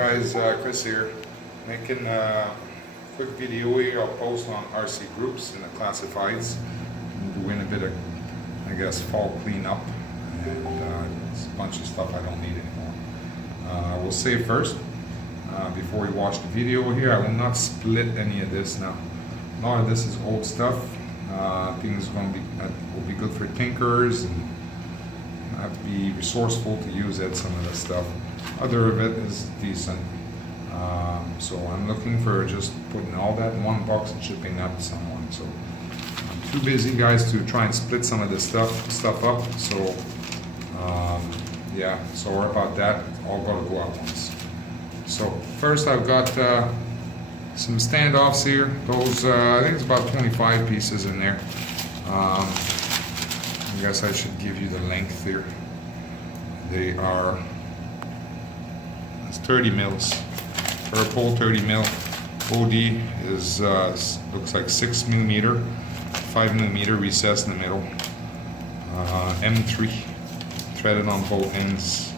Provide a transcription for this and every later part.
Guys, Chris here, making a quick video here. I'll post on RC groups and the classifieds, doing a bit of, I guess, fall cleanup, and it's a bunch of stuff I don't need anymore. We'll say first, before you watch the video here, I will not split any of this now. A lot of this is old stuff. I think it's going to be will be good for tinkerers, and I have to be resourceful to use it. Some of this stuff. Other of it is decent, so I'm looking for just putting all that in one box and shipping that to someone. So I'm too busy, guys, to try and split some of this stuff up. So yeah, sorry about that. It's all gotta go at once. So first, I've got some standoffs here. Those I think it's about 25 pieces in there. I guess I should give you the length here. They are 30 mils. Purple 30 mil. OD is looks like 6 millimeter, 5 millimeter recess in the middle. M3 threaded on both ends.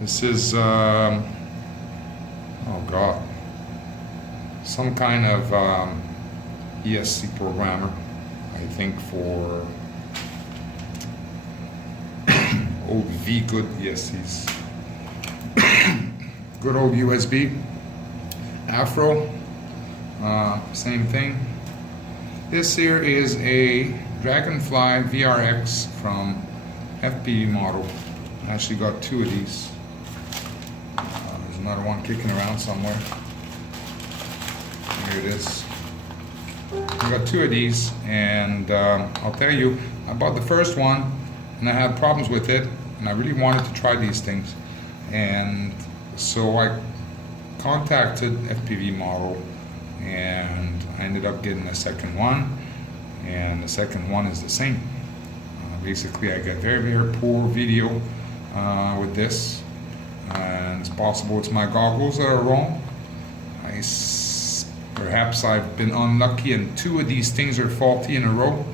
This is oh god, some kind of ESC programmer, I think, for old V-Good ESCs. Good old USB. Afro, same thing. This here is a Dragonfly VRX from FPV Model. I actually got two of these. There's another one kicking around somewhere. Here it is. I got two of these, and I'll tell you, I bought the first one and I had problems with it, and I really wanted to try these things. And so I contacted FPV Model, and I ended up getting a second one, and the second one is the same. Basically, I get very, very poor video with this, and it's possible it's my goggles that are wrong. Perhaps I've been unlucky and two of these things are faulty in a row,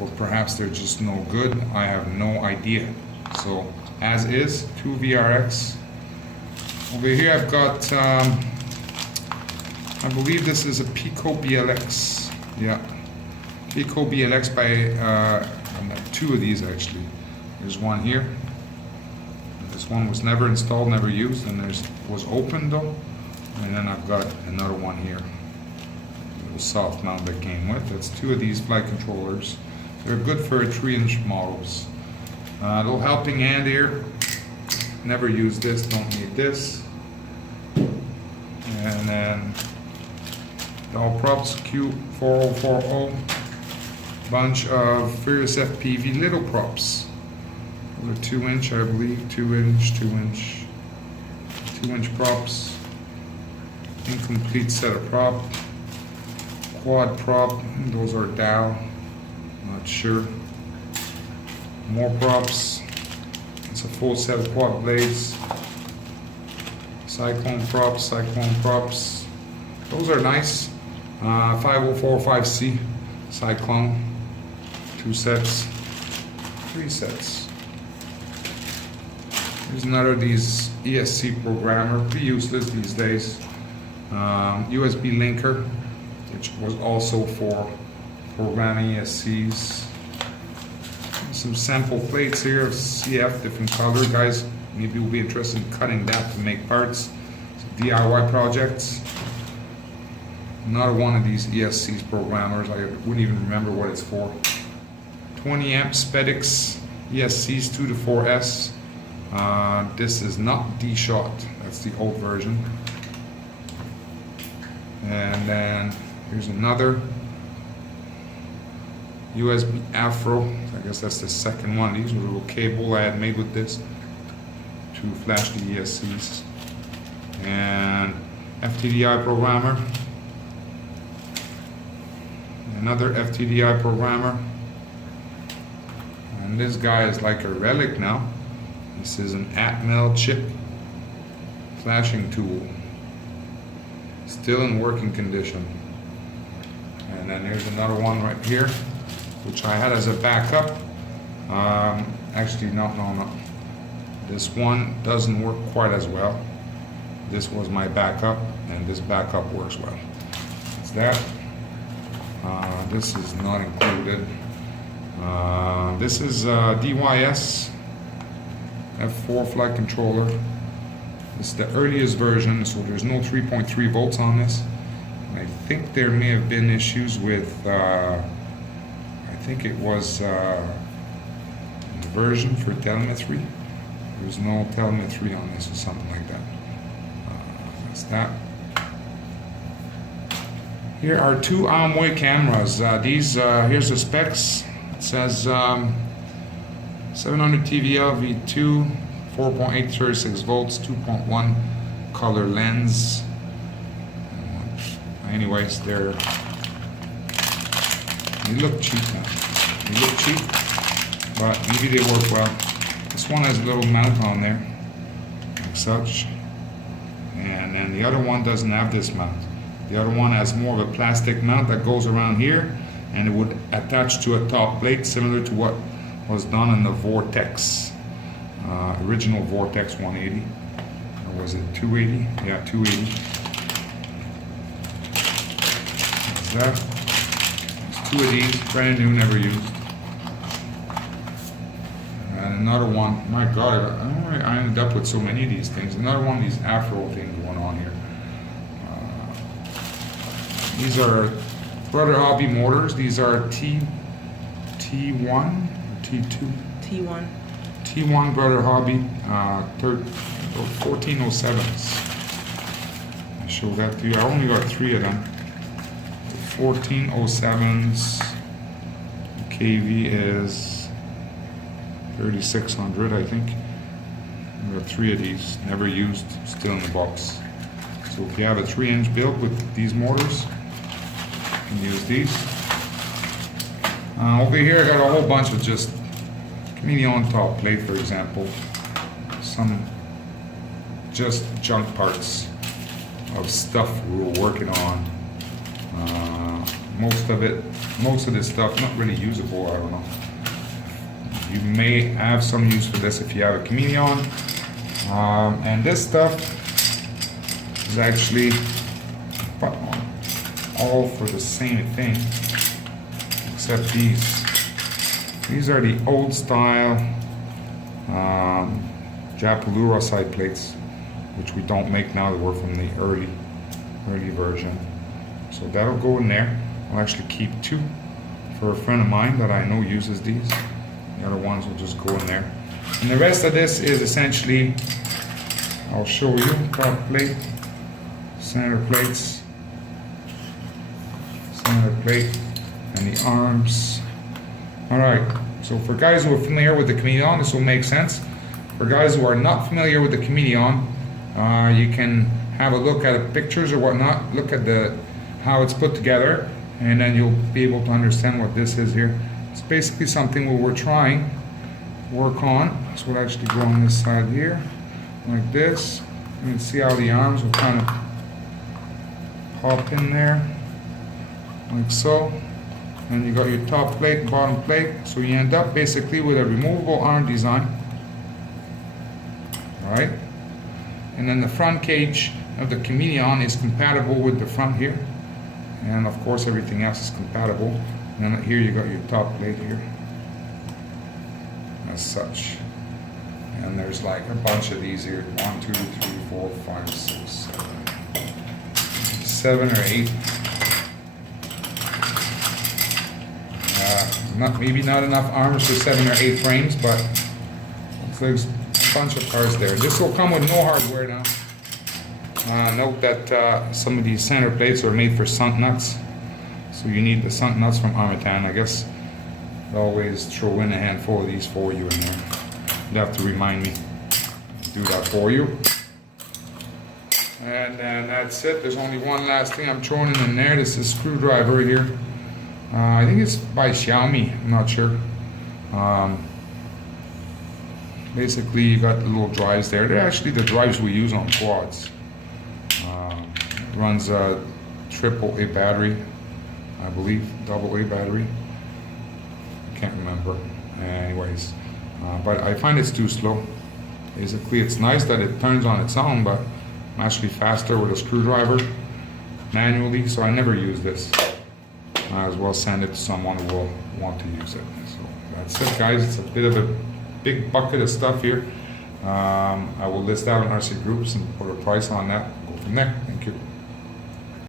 or perhaps they're just no good. I have no idea. So, as is, two VRX. Over here I've got, I believe this is a Pico BLX. Yeah, Pico BLX by, two of these actually. There's one here. This one was never installed, never used, and there's was open though. And then I've got another one here. The soft mount that came with. That's two of these flight controllers. They're good for 3-inch models. Little helping hand here. Never use this, don't need this. And then the All Props Q4040, bunch of Furious FPV little props. Those are 2-inch, I believe, 2-inch props. Incomplete set of prop. Quad prop, those are Dow, not sure. More props. It's a full set of quad blades. Cyclone props. Those are nice. 5045C Cyclone. 2 sets. 3 sets. There's another of these ESC programmer. Pretty useless these days. USB linker, which was also for programming ESCs. Some sample plates here of CF, different color. Guys, maybe you'll be interested in cutting that to make parts. Some DIY projects. Another one of these ESCs programmers. I wouldn't even remember what it's for. 20 amp Spedix ESCs 2 to 4S. This is not D-Shot. That's the old version. And then here's another USB Afro. I guess that's the second one. These were a little cable I had made with this to flash the ESCs. And FTDI programmer. Another FTDI programmer. And this guy is like a relic now. This is an Atmel chip flashing tool. Still in working condition. And then here's another one right here, which I had as a backup. Actually, no. This one doesn't work quite as well. this was my backup, and this backup works well. It's that. This is not included. This is DYS F4 flight controller. This is the earliest version, so there's no 3.3 volts on this. I think there may have been issues with, I think it was version for telemetry. There's no telemetry on this or something like that. That's that. Here are two Amway cameras. Here's the specs. It says 700 TVL V2, 4.836 volts, 2.1 color lens. Anyways, they look cheap now. They look cheap, but maybe they work well. This one has a little mount on there, like such, and then the other one doesn't have this mount. The other one has more of a plastic mount that goes around here, and it would attach to a top plate similar to what was done in the Vortex, original Vortex 180, or was it 280? Yeah, 280. That. There's two of these, brand new, never used. And another one, my God, I don't know why I ended up with so many of these things. Another one of these Afro things going on here. These are Brother Hobby motors. These are T1 or T2? T1. T1 Brother Hobby 1407s. I show that to you. I only got 3 of them. 1407s. KV is 3600, I think. There are 3 of these, never used, still in the box. So if you have a 3-inch build with these motors, you can use these. Over here I got a whole bunch of just Chameleon top plate, for example. Some just junk parts of stuff we were working on. Most of this stuff not really usable, I don't know. You may have some use for this if you have a Chameleon. And this stuff is actually all for the same thing, except these. These are the old style Japalura side plates, which we don't make now. They were from the early version. So that'll go in there. I'll actually keep 2 for a friend of mine that I know uses these. The other ones will just go in there. And the rest of this is essentially, I'll show you, top plate, center plates, center plate, and the arms. Alright, so for guys who are familiar with the Chameleon, this will make sense. For guys who are not familiar with the Chameleon, you can have a look at pictures or whatnot, look at how it's put together, and then you'll be able to understand what this is here. It's basically something we were trying to work on. This would actually go on this side here, like this. You can see how the arms will kind of pop in there, like so. And you got your top plate and bottom plate, so you end up basically with a removable arm design. Alright? And then the front cage of the Chameleon is compatible with the front here. And of course everything else is compatible. And then here you got your top plate here, as such. And there's like a bunch of these here. 1, 2, 3, 4, 5, 6, 7 or 8. Maybe not enough arms for 7 or 8 frames, but there's a bunch of parts there. This will come with no hardware now. Note that some of these center plates are made for sunk nuts, so you need the sunk nuts from Armitan. I guess I'll always throw in a handful of these for you in there. You'd have to remind me to do that for you. And then that's it. There's only one last thing I'm throwing in there. This is a screwdriver here. I think it's by Xiaomi, I'm not sure. Basically, you got the little drives there. They're actually the drives we use on quads. It runs a AAA battery, I believe, AA battery. Can't remember. Anyways, but I find it's too slow. Basically, it's nice that it turns on its own, but I'm actually faster with a screwdriver manually, so I never use this. Might as well send it to someone who will want to use it. So that's it, guys. It's a bit of a big bucket of stuff here. I will list out in RC Groups and put a price on that. Go from there. Thank you.